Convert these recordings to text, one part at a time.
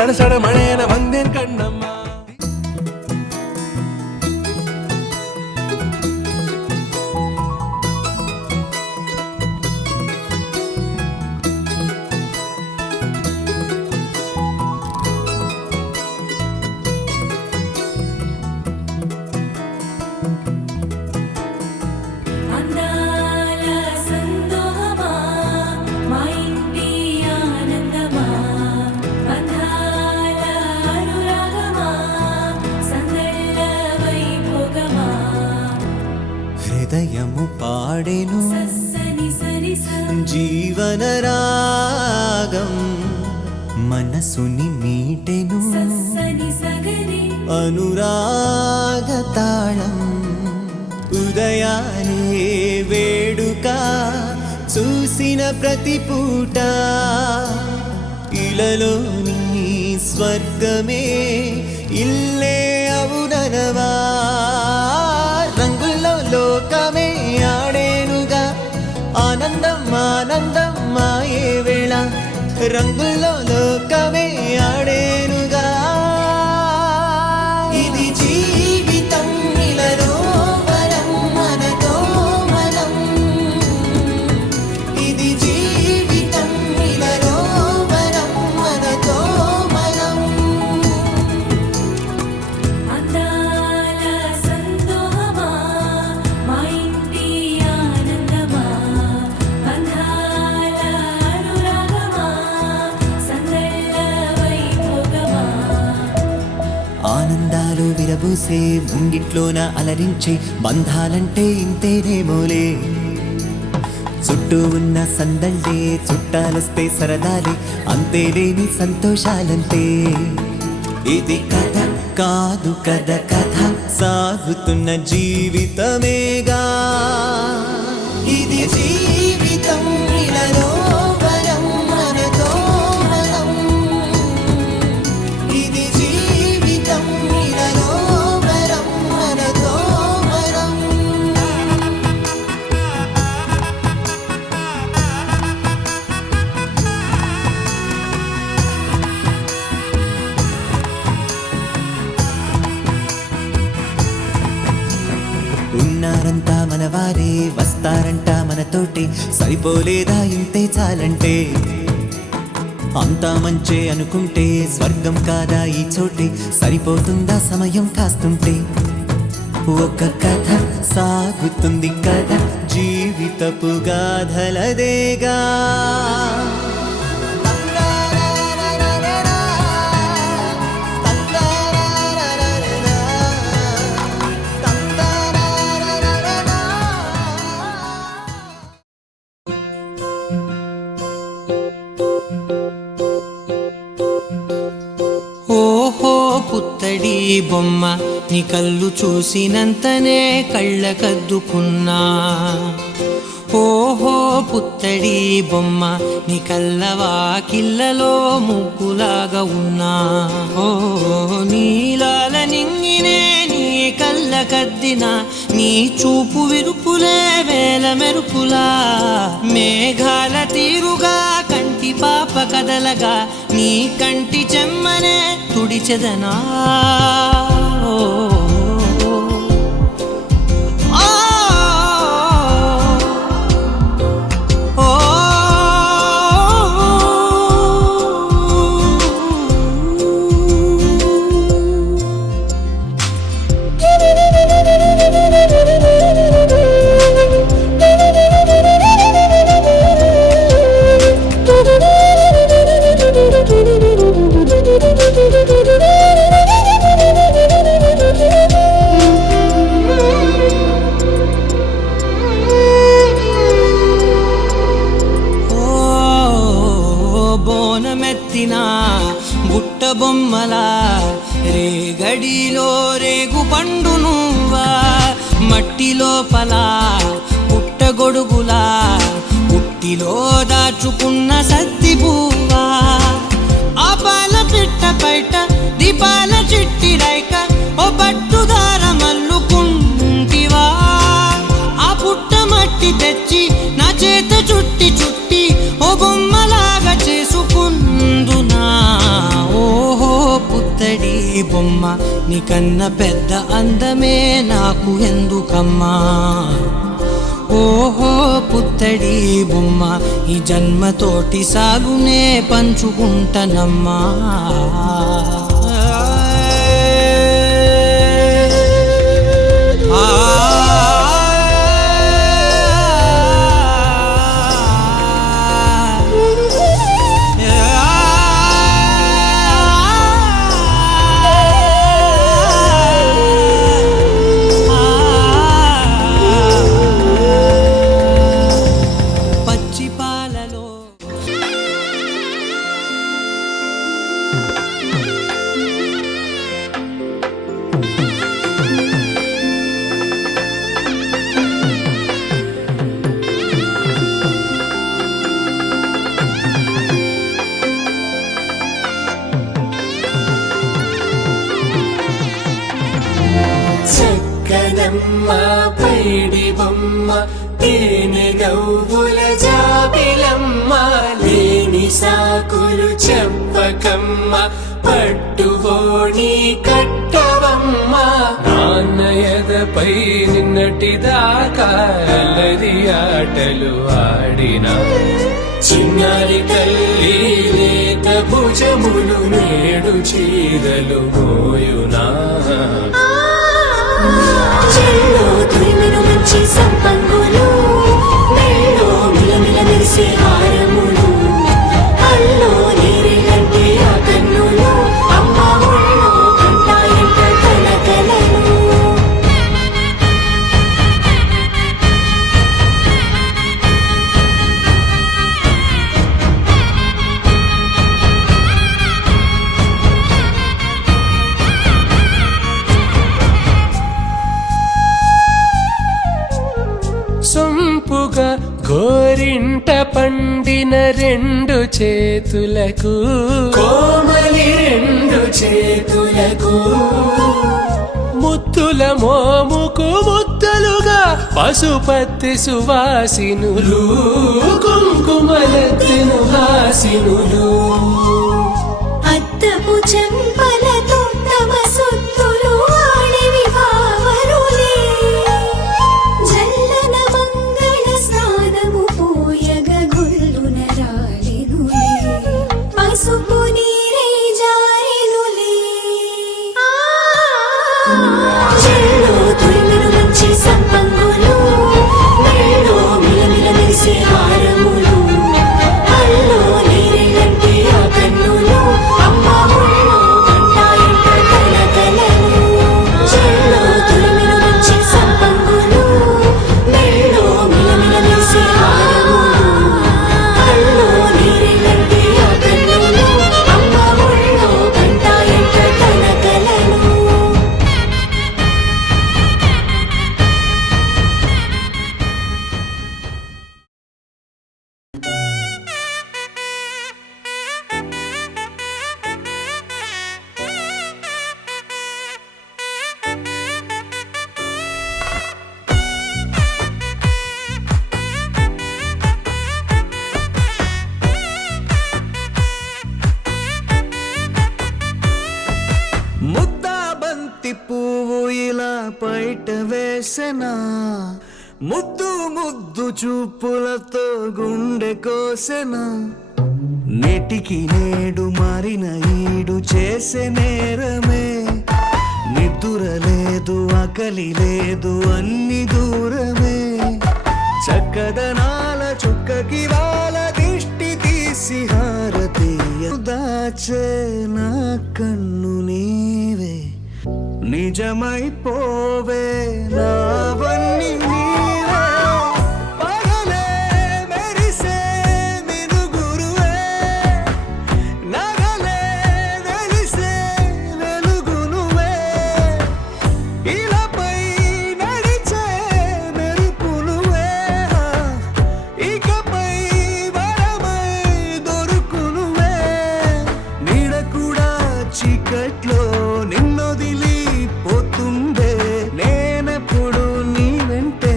సడసడ మణేన వందెన్ కన్నమ్మ హృదయము పాడెను జీవన రాగం మనసుని మీటెను అనురాగ తాళం ఉదయాలే వేడుక చూసిన ప్రతి పూట ఇలలోని స్వర్గమే ఇల్లే అవుననవా రంగుల్లో లోకమే ఆడేనుగా ఆనందం ఆనందం మాయే వేళ రంగుల్లో లోకమే ఆడేనుగా ఇది జీవితం ఇలలో వరం మనతో మనం ఇది జీవితం ఇలలో వరం మనతో మనం ఆనందాలు విరబూసే ముంగిట్లోన అలరించే బంధాలంటే ఇంతేనేమోలే చుట్టూ ఉన్న సందళ్ళే చుట్టాలొస్తే సరదాలే అంతేలేని సంతోషాలంతే ఇది కథ కాదు కథ కథ సాగుతున్న జీవితమేగా ఇది జీవితం ఇలలో వరం మనతో మనం ఇది జీవితం ఇలలో వరం మనతో మనం ఉన్నారంతా మనవారే వస్తారంట మనతోటి సరిపోలేదా ఇంతే చాలంటే అంతా మంచే అనుకుంటే స్వర్గం కాదా ఈ చోటే సరిపోతుందా సమయం కాస్తుంటే ఒక కథ సాగుతుంది కథ జీవితపు గాథలదేగా ఓహో పుత్తడి బొమ్మ నీ కళ్ళు చూసినంతనే కళ్ళకద్దుకున్నా ఓహో పుత్తడి బొమ్మ నీ కళ్ళవాకిళ్ళలో ముగ్గులాగా ఉన్నా ఓ నీలాల నింగినే నీ కళ్ళకద్దిన నీ చూపు విరుపులే వేల మెరుపులా మేఘాల తీరుగా కంటి పాప కదలగా నీ కంటి చెమ్మనే తుడిచెదనా బుట్ట బొమ్మలా రేగడిలో రేగు పండు నువ్వా మట్టి లోపల పుట్టగొడుగులా పుట్టిలో దాచుకున్న సత్తి పువ్వా ఆ పాల పిట్ట బయట దీపాల చిట్టి రైక ఓ పట్టుదార మల్లుకుంటివా ఆ పుట్ట మట్టి తెచ్చి నా చేత చుట్టి చుట్టి ఓ బొమ్మలాగా చేసుకుందునా ఓ నీకన్నా పెద్ద అందమే నాకు ఎందుకమ్మా ఓహో పుత్తడి బొమ్మ ఈ జన్మతోటి సాగునే పంచుకుంటనమ్మా చక్కనమ్మ పైడి బొమ్మ తేనె గవ్వుల జాబిలమ్మ లేని సాకులు చెప్పకమ్మ పట్టువోణి కట్టవమ్మ నాన్నయదపై నిన్నటిదాకా అల్లరి ఆటలు ఆడినా చిన్నారి తల్లి లేత భుజములు నేడు చీరలు మోయునా చెల్లో తురిమిను మంచి సంపంగులు మెళ్ళో మిలమిల మెరిసే హారములు అల్లో నీరేలంటే ఆ కన్నులు అమ్మ ఒళ్ళో కంటాయంట కలకలను సొంపుగా గోరింట పండిన రెండు చేతులకు కోమలి రెండు చేతులకు ముత్తుల మోముకు ముద్దలుగా పశుపతి సువాసినులు కుంకుమలెత్తిను హాసినులు అద్దపు చెంపలతో తమ సొత్తులు ఆడివి భావరులే జల్లన మంగళ స్నానము పోయగ గొల్లున రాలినులే పసుపు నీరే జారినులే చెల్లో తురిమిను మంచి సంపంగులు మెళ్ళో మిలమిల మెరిసే హారములు అల్లో నీరేలంటే ఆ కన్నులు అమ్మ ఒళ్ళో కంటాయంట కలకలను చెల్లో తురిమిను మంచి సంపంగులు మెళ్ళో మిలమిల మెరిసే హారములు అల్లో నీరేలంటే ఆ కన్నులు అమ్మ ఒళ్ళో కంటాయంట కలకలను ముద్దా బంతి పువ్వు ఇలా బయట వేసెనా ముద్దు ముద్దు చూపులతో గుండె కోసెనా నేటికి నేడు మారిన ఈడు చేసే నేరమే నిద్ర లేదు ఆకలి లేదు అన్ని దూరమే చక్కదనాల చుక్కకి వాళ్ళ దిష్టి తీసి హారతీయ దాచే నా కన్ను నీవే నిజమైపోవే నావన్నీ నీవే పగలే మెరిసే మినుగురువే నగలే వెలిసే వెలుగు నువ్వే ఇలాపై నడిచే మెరుపు నువ్వే ఇకపై వరమై దొరుకు నువ్వే నీడ కూడా చీకట్లో నిన్నొదిలి పోతుందే నేనెప్పుడు నీ వెంటే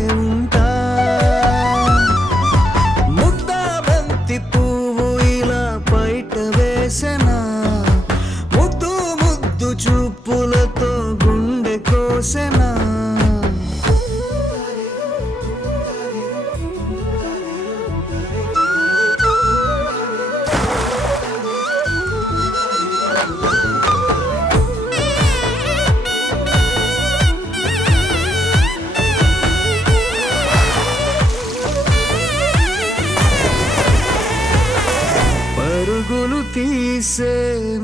మురిసే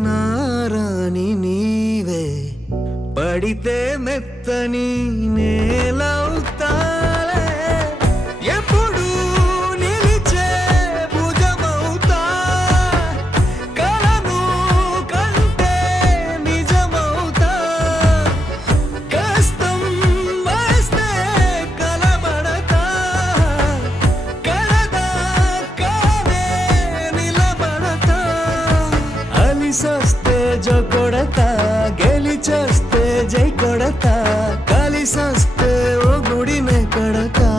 నారాణి నీవే, పడితే మెత్తని నేలవుతాలే, ఎప్పుడు నిలిచే భుజమవుతా, కలను కంటే నిజమవుతా, కష్టం వస్తే కలబడతా, కలదాకానే నిలబడతా, అలిసొస్తే జో కొడతా, గెలిచొస్తే జై కొడతా, కలిసొస్తే ఓ గుడినే కడతా,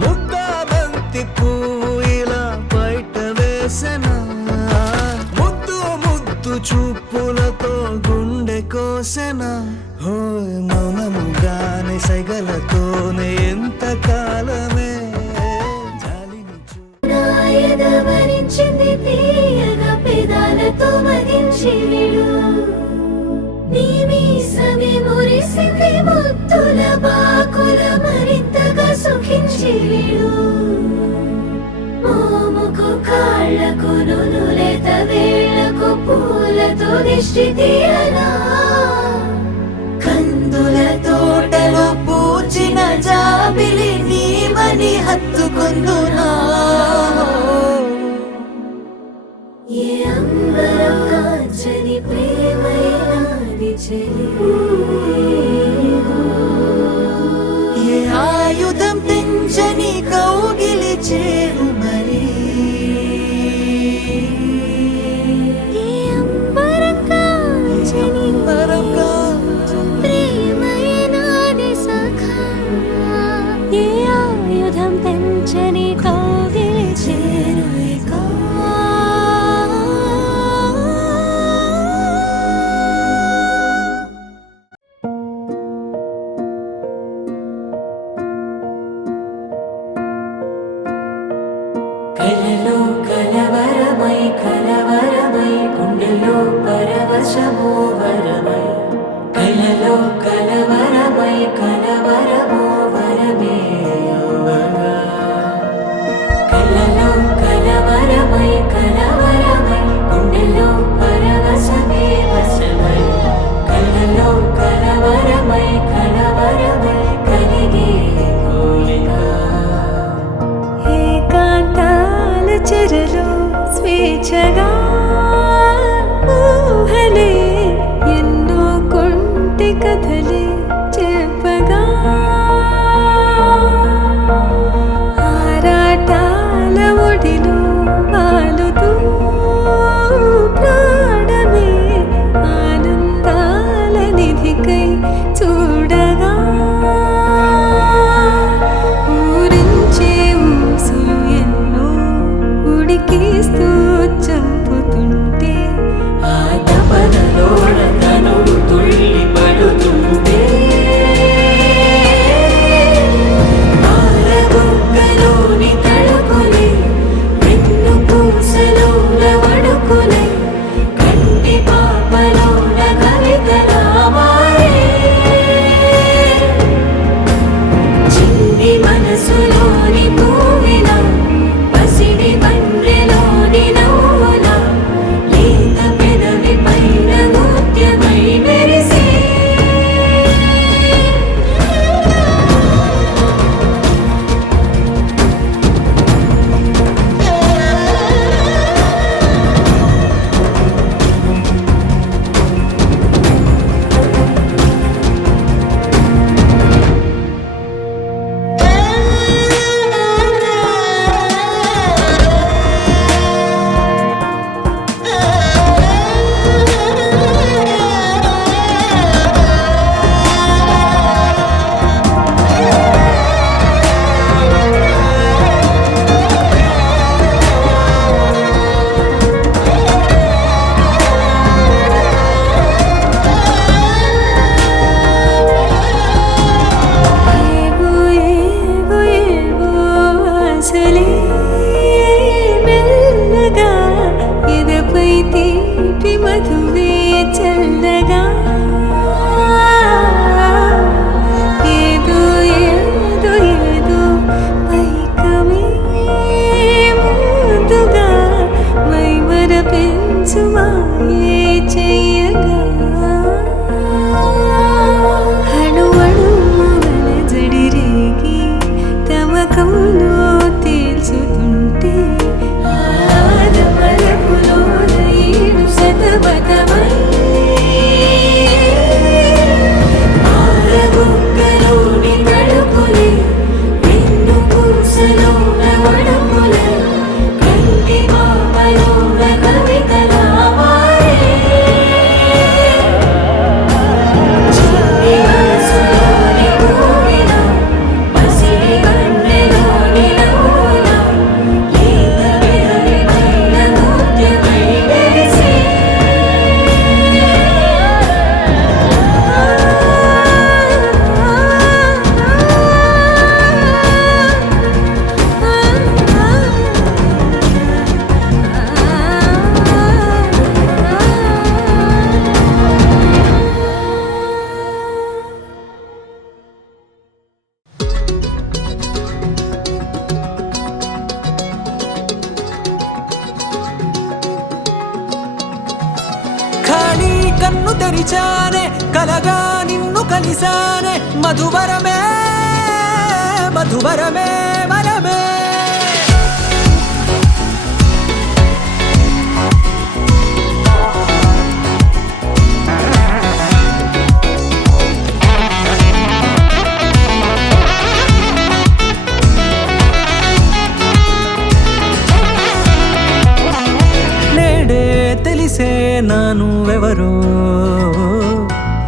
ముద్దా బంతి పువ్వు ఇలా బయట వేసెనా, ముద్దు ముద్దు చూపులతో గుండె కోసెనా, హోయ్ మౌనముగానే సైగలతోనే ఎంత కాలమే జాలిని నాయదవరించింది తీయగా పెదాలతో మదించి విడు, నీ మీసమే మురిసింది ముద్దుల బాకుల మరింతగా సుఖించి విడు, మోముకు కాళ్ళకు నునులేత వేళ్లకు పూలతో దిష్టి తీయనా, కందుల తోటలో పూచిన జాబిలి నీవని హత్తుకుందునా, ఏ అంబరం కాంచని ప్రేమైనాది చెలి, ఏ ఆయుధం తెంచని కౌగిలి చేరు మరి, ఏ అంబరం కాంచని ప్రేమైనాది సఖా, ఏ ఆయుధం తెంచని కౌగిలి చేరు ఇకా. కలలో కలవరమై కలవరమై గుండెలో పరవశమో వరమై, కలలో కలవరమై కలవరమో వరమే యోగగా, కలలో కలవరమై కలవరమై గుండెలో పరవశమే వశమై, కలలో కలవరమై కలవరమై కలిగే కోరిక, ఏకాంతాల చెరలో స్వేచ్ఛగా ఊహలే ఎన్నో కొంటె కథలే చెప్పగా, ఆరాటాల ఒడిలో వాలుతూ ప్రాణమే ఆనందాల నిధికై చూడగా, ఊరించే ఊసులు ఎన్నో ఉడికిస్తూ చంపుతుంటే, ఆ తపనలోన తనువు తుళ్ళి పడుతుంటే, పాలబుగ్గలోని తడుకులే వెన్ను పూసలోన వడుకులే, కంటి పాపలోన కవితలా మారే, చిన్ని మనసులోని పూవిలా పసిడి బండ్రెలోని నవ్వులా, కన్ను తెరిచానే కలగా నిన్ను కలిసానే మధువరమే మధువరమే వరమే నేడే తెలిసే నానువెవరో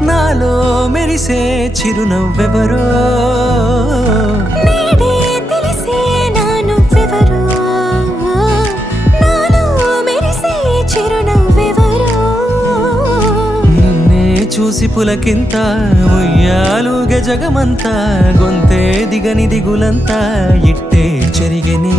నాలో మెరిసే చిరునవ్వెవరో నేడే తెలిసే నానువ్వెవరో నాలో మెరిసే చిరునవ్వెవరో నిన్నే చూసి పులకింత ఉయ్యాలుగ జగమంతా గొంతే దిగని దిగులంతా ఇట్టే చెరిగనే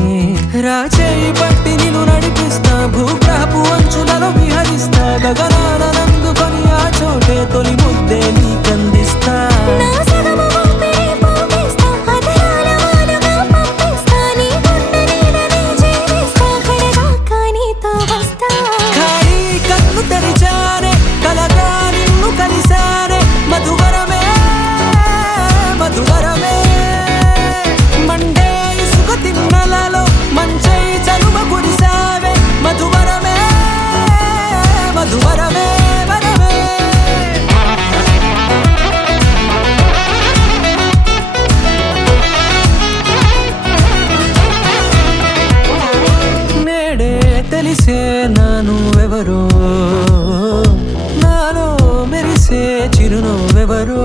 రాచేయి పట్టి నిన్ను నడిపిస్తా భూగ్రహపు అంచులలో విహరిస్తా గగనాన నందుకొని ఆ చోటే తొలి ముద్దే నీకందిస్తా నా సగము ఊపిరి పోగేస్తా అదరాల వానగా పంపిస్తా నీ గుండె నీడనే జీవిస్తా కడదాకా నీతో వస్తా ఖాళీ కన్ను తెరిచానే కలగా నిన్ను కలిసానే మధువరమే మధువరమే మండే ఇసుక తిన్నలలో మంచై చలువ కురిసావే మధువరమే మధువరమే వరమే నేడే తెలిసే నానువెవరో నాలో మెరిసే చిరునవ్వెవరో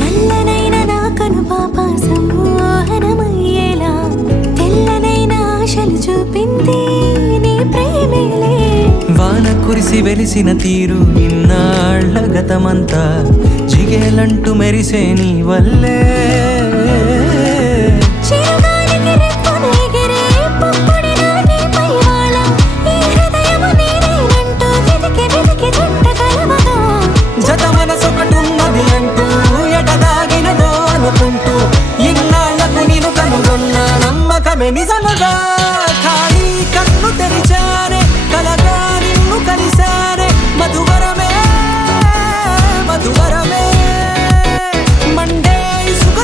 నల్లనైన నా కను పాప సమ్మోహనమయ్యేలా తెల్లనైన ఆశలు చూపింది నీ ప్రేమేలే వాన కురిసి వెలిసిన తీరు ఇన్నాళ్ళ గతమంతా జిగేలంటూ మెరిసే నీ వల్లే చిరుగాలికి రెప్పున ఎగిరే పుప్పొడిన నీపై వాళ ఈ హృదయము నీదేనంటూ వెతికి వెతికి జంట కలవగా జత మనసొకటున్నది అంటూ ఎటదాగినదో అనుకుంటూ ఇన్నాళ్లకు నేను కనుగొన్న నమ్మకమే నిజముగా ఖాళీ కన్ను తెరిచానే కలగా నిన్ను కలిసానే మధువరమే మధువరమే మండే ఇసుక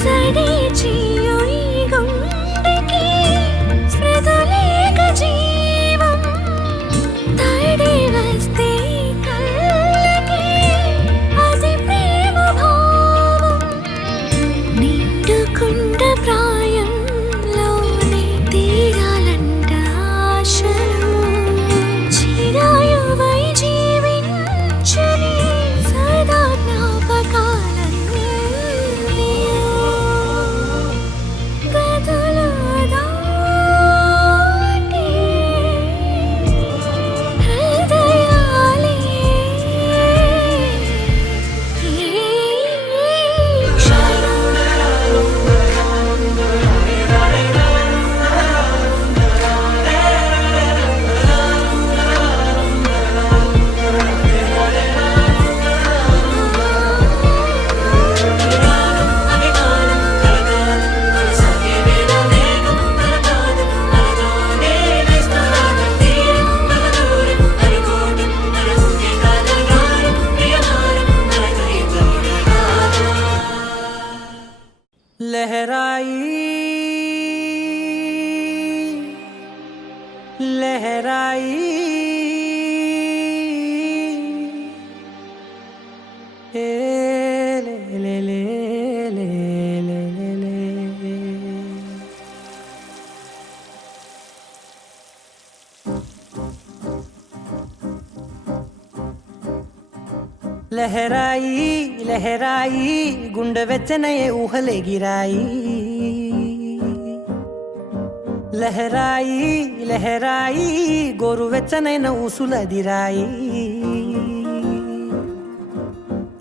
సడే చెయ్యు ఈ గుండెకి స్మృతులేక జీవం తడి వస్తే కళ్ళకి అది ప్రేమ భావం నిండుకుండ ప్రాయంలోనే తీరాలంట ఆశలు చిరాయువై జీవించని సదా జ్ఞాపకాలన్నీ గదులు దాటి హృదయాలే ఈ క్షణం लहराई लहराई ए ले ले ले ले ले ले ले लहराई लहराई गुंड వెచ్చనయే ఊహలే గిరాయి లహరాయి లహరాయి గోరు వెచ్చనైన ఊసులదిరాయి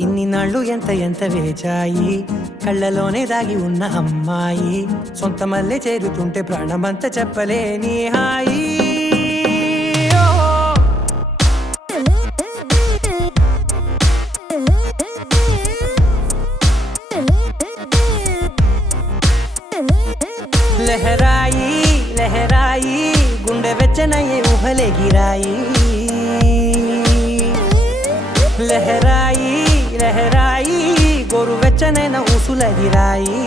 ఇన్ని నాళ్ళు ఎంత ఎంత వేచాయి కళ్ళలోనే దాగి ఉన్న అమ్మాయి సొంత మల్లె చేరుతుంటే ప్రాణమంత చెప్పలేని హాయి లహరాయి లహరాయి గుండె వెచ్చనయ్యే ఊహలే గిరాయి లహరాయి లహరాయి గోరు వెచ్చనైన ఊసులదిరాయి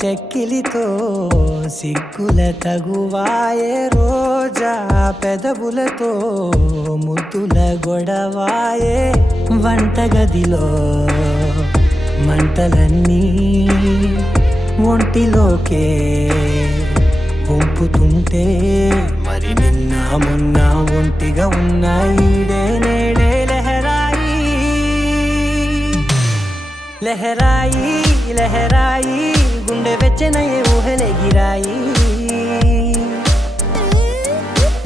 చెక్కిలితో సిగ్గుల తగువాయే రోజా పెదవులతో ముద్దుల గొడవాయే వంటగదిలో మంటలన్నీ ఒంటిలోకే వంపుతుంటే మరి నిన్న మొన్న ఒంటిగా ఉన్న ఈడే నేడే లహరాయి లహరాయి లహరాయి గుండె వెచ్చనయ్యే ఊహలే గిరాయి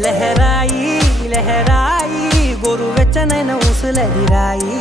లహరాయి లహరాయి గోరు వెచ్చనైన ఊసులదిరాయి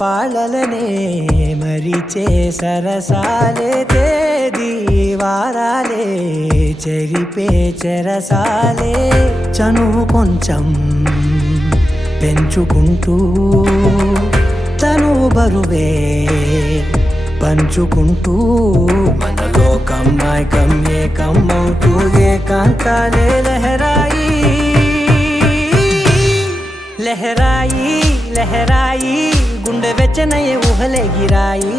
పాలలనే మరిచే సరసాలే తేదీ వారాలే చెరిపే చెరసాలే చనువు కొంచెం పెంచుకుంటూ తనువు బరువే పంచుకుంటూ మనలో కమ్మాయికం ఏకమవుతూ ఏకాంతాలే లహరాయి లహరాయి లహరాయి గుండె వెచ్చనయ్యే ఊహలే గిరాయి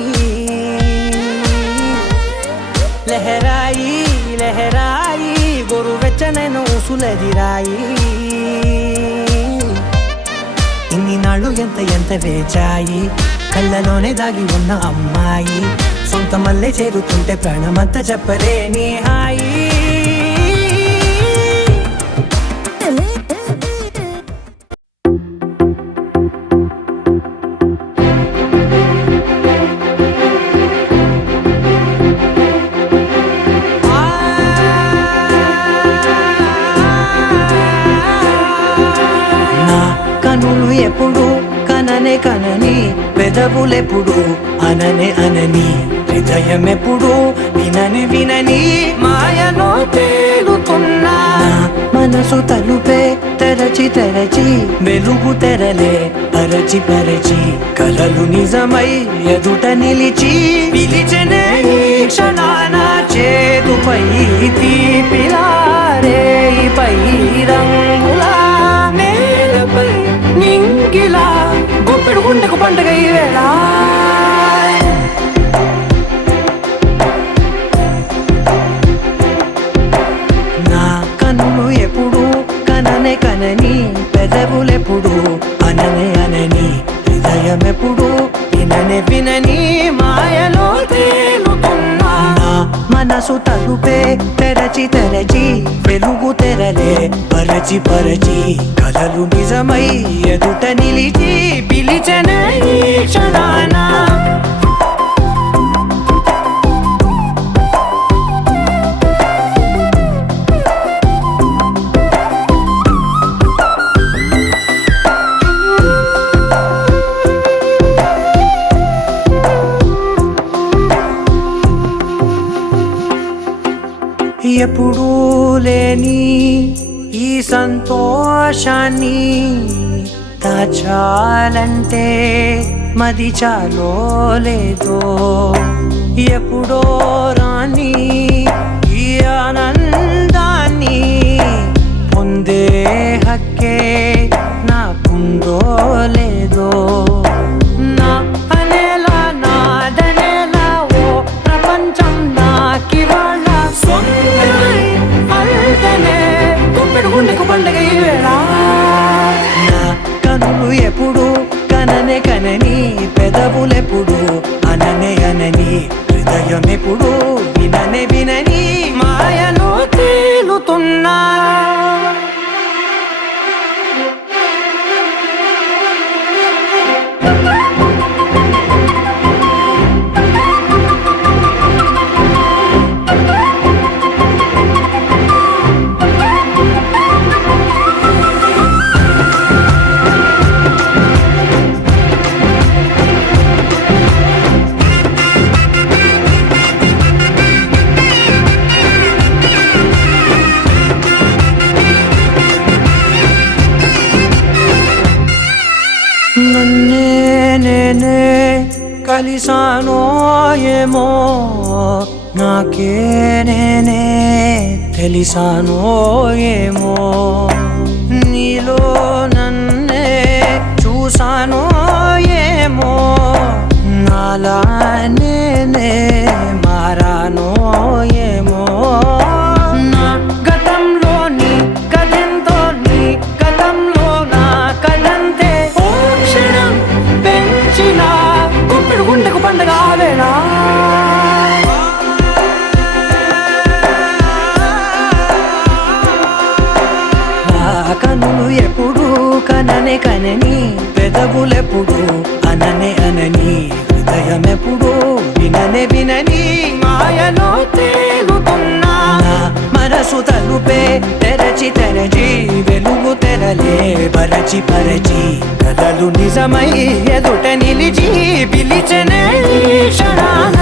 లహరాయి లహరాయి గోరువెచ్చనైన ఊసులదిరాయి ఇన్ని నాళ్ళు ఎంత వేచాయి కళ్ళలోనే దాగి ఉన్న అమ్మాయి సొంత మల్లె చేరుతుంటే ప్రాణమంతా చెప్పలేని హాయి కనులు ఎప్పుడు కననే కనని పెదవులెప్పుడు అననే అనని హృదయం ఎప్పుడు వినని మాయలో తేలుతున్నా మనసు తలుపే తెరచి వెలుగు తెరలే పరచి కలలు నిజమై ఎదుట నిలిచి పిలిచెనే ఈ క్షణాన చేదుపై తీపిలారే పై రంగులా నేలపై నింగిలా గుప్పెడు గుండెకు పండుగ ఈ వేళ నా కన్నులు ఎప్పుడు కననే కనని పెదవులెప్పుడు అననే అనని హృదయం ఎప్పుడు వినని మాయలో తేలుతున్నా నా మనసు తలుపే తెరచి వెలుగు తెరలే పరచి కలలు నిజమై ఎదుట నిలిచి పిలిచెనే ఈ క్షణాన ఎప్పుడూ లేని ఈ సంతోషాన్ని దాచాలంటే మది చాలో లేదో ఎప్పుడో రాని ఈ ఆనందాన్ని పొందే హక్కే నాకుందో లేదో నా అనేలా నాదనేలా ఓ ప్రపంచం నాకివాళ గుండెకు పండుగ ఈ వేళ నా కనులు ఎప్పుడు కననే కనని పెదవులెప్పుడు అననే అనని హృదయం ఎప్పుడు వినని మాయలో తేలుతున్నా నేనే కలిసానో ఏమో నాకే నేనే తెలిసానో ఏమో నీలో నన్నే చూసానో ఏమో నాలా నేనే మారానో ఏమో నా గతంలోని కథంతో నీ గతంలో నా కథంతే పెంచిన గుప్పెడు గుండెకు పండుగ ఆవేళ కనులు ఎప్పుడు కననే కనని పెదవులెప్పుడు అననే అనని హృదయం ఎప్పుడు వినని మాయలో తేలుతున్నా మనసు తలుపే తెరచి వెలుగు తెరలే పరచి కలలు నిజమై ఎదుట నిలిచి పిలిచెనే ఈ క్షణాన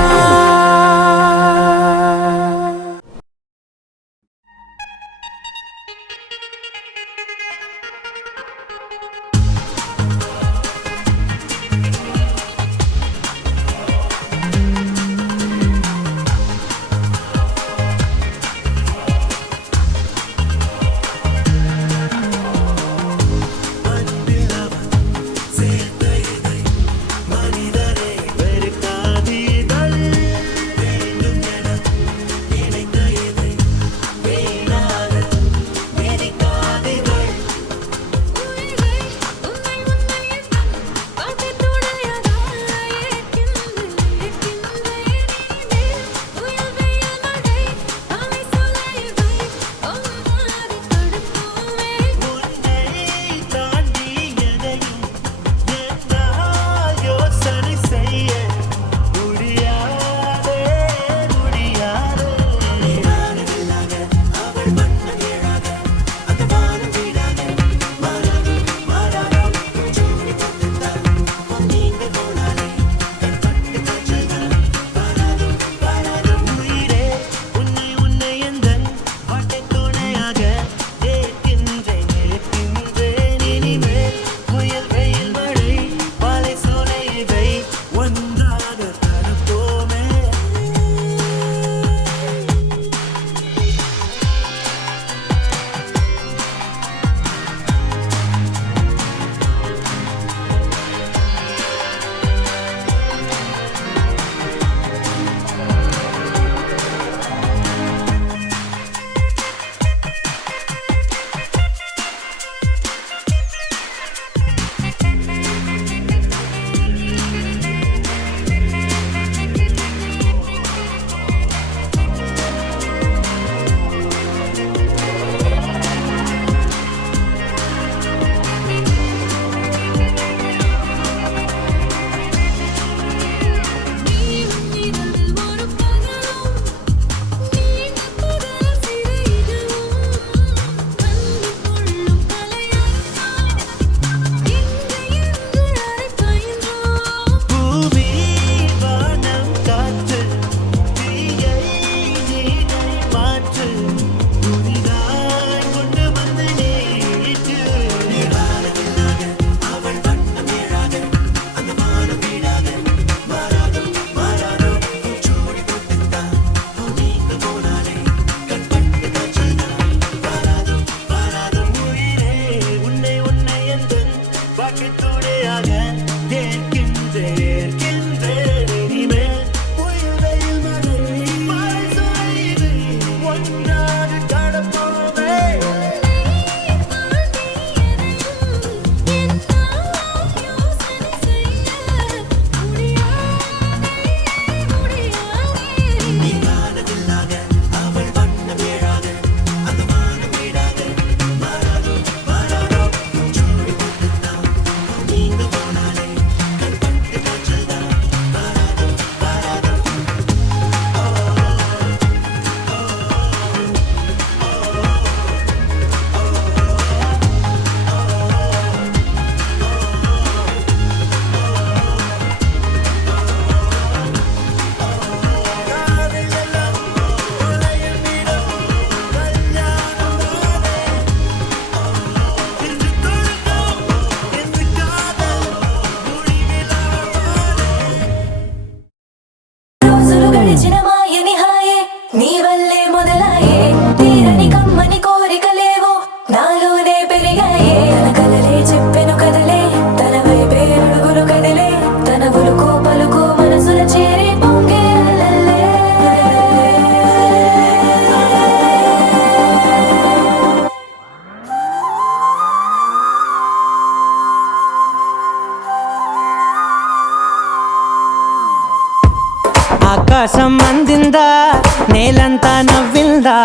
ఊరంతా నవ్విందా,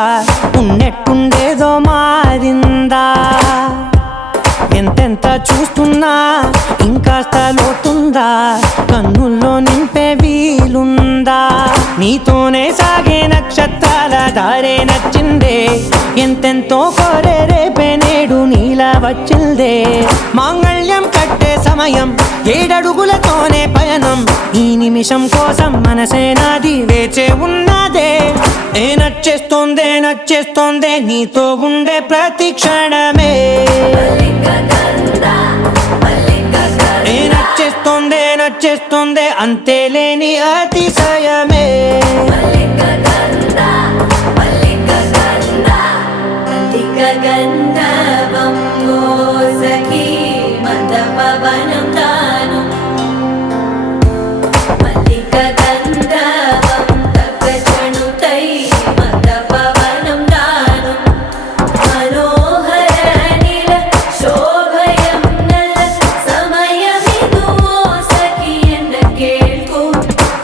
ఉన్నట్టుండేదో మారిందా? ఎంతెంత చూస్తున్నా ఇంకాస్త లోతుందా, కన్నుల్లో నింపే వీలుందా? నీతోనే సాగే నక్షత్రాల దారే నచ్చిందే, ఎంతెంతో కోరే రేపే నేడు నీలా వచ్చిందే. మాంగళ్యం కట్టే సమయం 7 అడుగులతోనే పయనం, ఈ నిమిషం కోసం మనసే నాది వేచే ఉన్నదే. నచ్చేస్తోందే నచ్చేస్తోందే నీతో ఉండే ప్రతి క్షణమే. నచ్చేస్తోందే నచ్చేస్తోందే అంతేలేని అతిశయమే. గంధర్వం సఖీ మందపవనం తాను మల్లిక గంధర్వం తగ్గచణుతై మందపవనం తాను మనోహర నిల శోభయం నల సమయమిదు సఖీ ఎన్న కేൾക്കൂ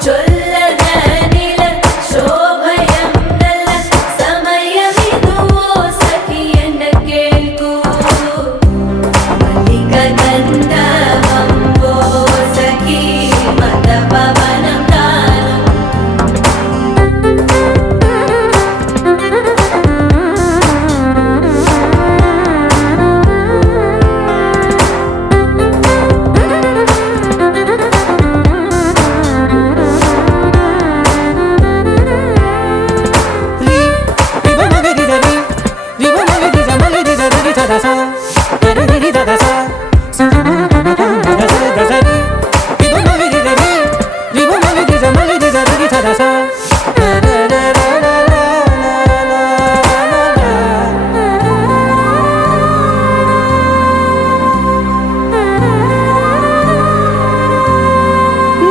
చొల్లన నిల శోభయం నల సమయమిదు సఖీ ఎన్న కేൾക്കൂ మల్లిక గంధర్వం సఖీ మందపవనం తాను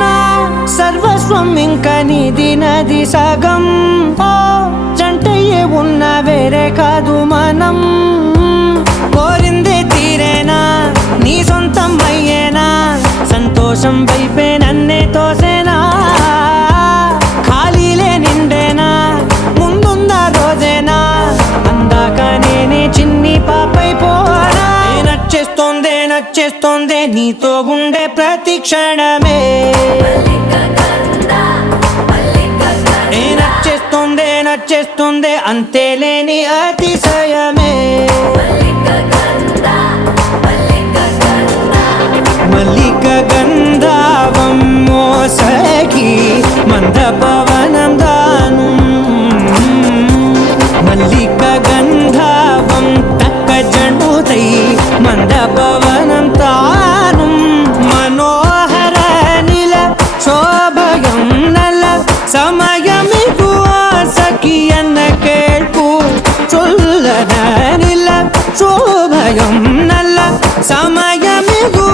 నా సర్వస్వం ఇంకా నీది నది సగం, ఓ జంటయ్యే ఉన్న వేరే కాదు మనం. కోరిందే తీరేనా నీ సొంతం అయ్యేనా, సంతోషం వైపే నన్నే తోసేనా. ఖాళీలే నిండేనా ముందున్న రోజేనా, అందాక నేనే చిన్ని పాపైపోనా. నచ్చేస్తోందే నచ్చేస్తోందే నీతో ఉండే ప్రతి క్షణమే. నచ్చేస్తోందే నచ్చేస్తోందే అంతేలేని అతిశయమే. మల్లిక గంధర్వం సఖీ మందపవనం దాను మల్లిక గంధర్వం తక్కజణుతై మందపవనం తాను మనోహర నిల శోభయం నల సమయమిదు సఖీ ఎన్న కేൾക്കൂ చొల్లన నిల శోభయం నల సమయమిదు